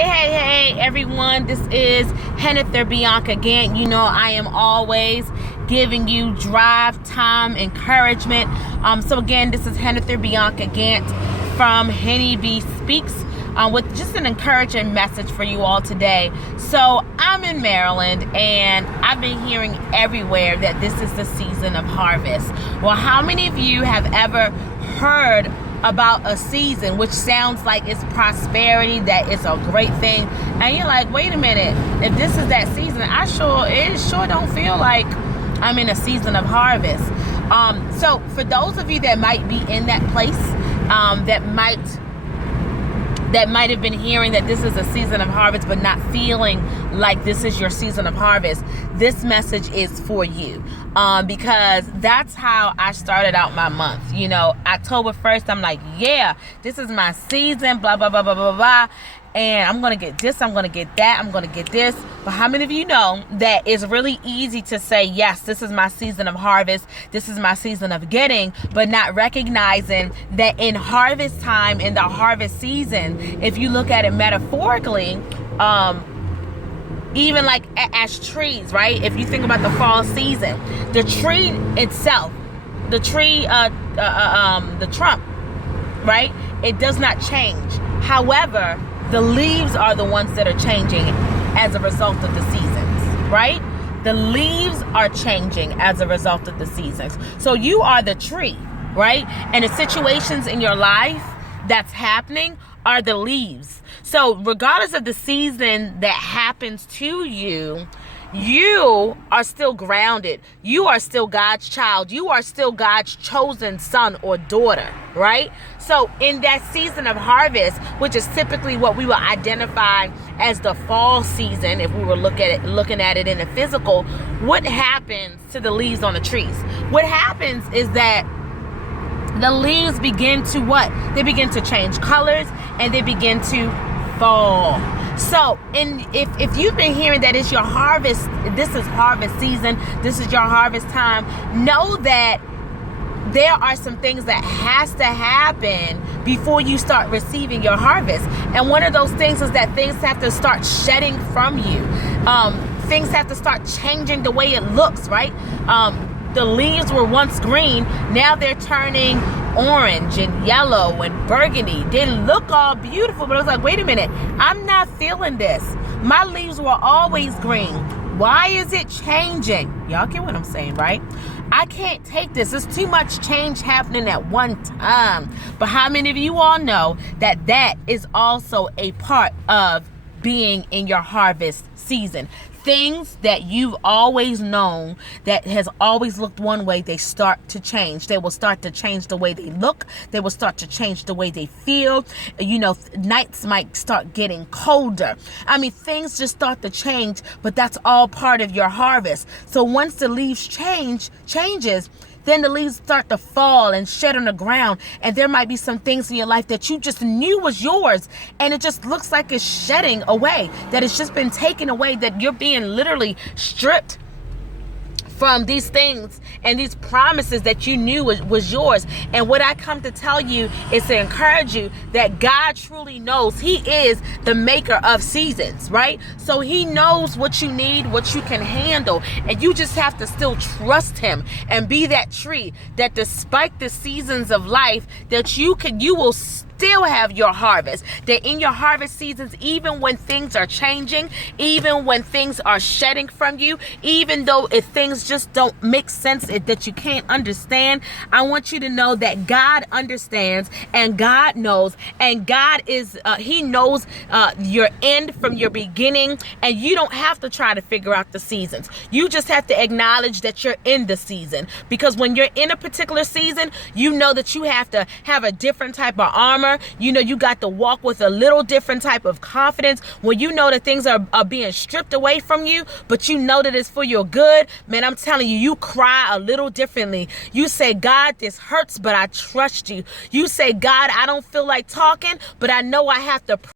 Hey, everyone. This is Hennifer Bianca Gant. You know, I am always giving you drive, time, encouragement. So again, this is Hennifer Bianca Gant from Henny B Speaks with just an encouraging message for you all today. So I'm in Maryland, and I've been hearing everywhere that this is the season of harvest. Well, how many of you have ever heard about a season which sounds like it's prosperity, that it's a great thing, and you're like, wait a minute, if this is that season, it sure don't feel like I'm in a season of harvest. So for those of you that might be in that place, that might have been hearing that this is a season of harvest but not feeling like this is your season of harvest, this message is for you, because that's how I started out my month. You know, October 1st, I'm like, yeah, this is my season, blah, blah, blah, blah, blah, blah. And I'm going to get this, I'm going to get that, I'm going to get this. But how many of you know that it's really easy to say, yes, this is my season of harvest, this is my season of getting, but not recognizing that in harvest time, in the harvest season, if you look at it metaphorically, even like as trees, right? If you think about the fall season, the tree itself, the trunk, right? It does not change. However, the leaves are the ones that are changing as a result of the seasons, right? The leaves are changing as a result of the seasons. So you are the tree, right? And the situations in your life that's happening are the leaves. So regardless of the season that happens to you, you are still grounded. You are still God's child. You are still God's chosen son or daughter, right? So in that season of harvest, which is typically what we will identify as the fall season, if we were looking at it in the physical, what happens to the leaves on the trees? What happens is that the leaves begin to what? They begin to change colors, and they begin to fall. So if you've been hearing that it's your harvest, this is harvest season, this is your harvest time, know that there are some things that has to happen before you start receiving your harvest. And one of those things is that things have to start shedding from you. Things have to start changing the way it looks, right? The leaves were once green, now they're turning orange and yellow and burgundy. They look all beautiful, but I was like, wait a minute, I'm not feeling this. My leaves were always green. Why is it changing? Y'all get what I'm saying, right? I can't take this. There's too much change happening at one time. But how many of you all know that that is also a part of being in your harvest season? Things that you've always known that has always looked one way, they start to change. They will start to change the way they look. They will start to change the way they feel. You know, nights might start getting colder. I mean, things just start to change, but that's all part of your harvest. So once the leaves changes, then the leaves start to fall and shed on the ground. And there might be some things in your life that you just knew was yours, and it just looks like it's shedding away, that it's just been taken away, that you're being literally stripped from these things and these promises that you knew was yours. And what I come to tell you is to encourage you that God truly knows. He is the maker of seasons, right? So he knows what you need, what you can handle, and you just have to still trust him and be that tree that despite the seasons of life, that you will still have your harvest. That in your harvest seasons, even when things are changing, even when things are shedding from you, even though if things just don't make sense, that you can't understand, I want you to know that God understands, and God knows, and God is he knows your end from your beginning, and you don't have to try to figure out the seasons. You just have to acknowledge that you're in the season, because when you're in a particular season, you know that you have to have a different type of armor. You know, you got to walk with a little different type of confidence when you know that things are being stripped away from you, but you know that it's for your good. Man, I'm telling you, you cry a little differently. You say, God, this hurts, but I trust you. You say, God, I don't feel like talking, but I know I have to